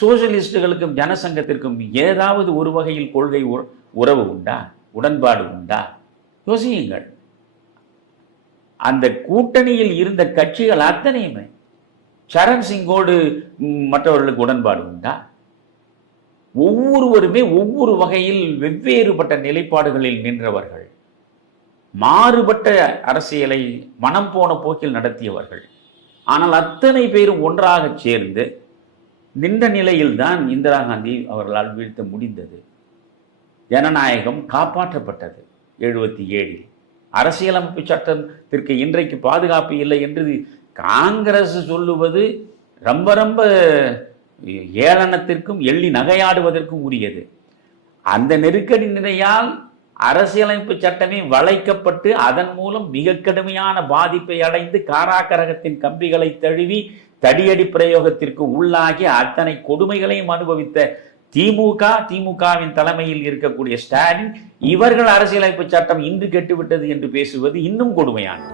சோசியலிஸ்டுகளுக்கும் ஜனசங்கத்திற்கும் ஏதாவது ஒரு வகையில் கொள்கை உறவு உண்டா? உடன்பாடு உண்டா? யோசியுங்கள். அந்த கூட்டணியில் இருந்த கட்சிகள் அத்தனையுமே சரண் சிங்கோடு மற்றவர்களுக்கு உடன்பாடு உண்டா? ஒவ்வொருவருமே ஒவ்வொரு வகையில் வெவ்வேறுபட்ட நிலைப்பாடுகளில் நின்றவர்கள். மாறுபட்ட அரசியலை மனம் போன போக்கில் நடத்தியவர்கள். ஆனால் அத்தனை பேரும் ஒன்றாக சேர்ந்து நின்ற நிலையில்தான் இந்திரா காந்தி அவர்களால் வீழ்த்த முடிந்தது. ஜனநாயகம் காப்பாற்றப்பட்டது எழுபத்தி ஏழில். அரசியலமைப்பு சட்டத்திற்கு இன்றைக்கு பாதுகாப்பு இல்லை என்று காங்கிரஸ் சொல்லுவது ரொம்ப ரொம்ப ஏளனத்திற்கும் எள்ளி நகையாடுவதற்கும் உரியது. அந்த நெருக்கடி நிலையால் அரசியலமைப்பு சட்டமே வளைக்கப்பட்டு அதன் மூலம் மிக கடுமையான பாதிப்பை அடைந்து காராகரகத்தின் கம்பிகளை தழுவி தடியடி பிரயோகத்திற்கு உள்ளாகி அத்தனை கொடுமைகளையும் அனுபவித்த திமுக திமுகவின் தலைமையில் இருக்கக்கூடிய ஸ்டாலின் இவர்கள் அரசியலமைப்பு சட்டம் இன்று கெட்டுவிட்டது என்று பேசுவது இன்னும் கொடுமையானது.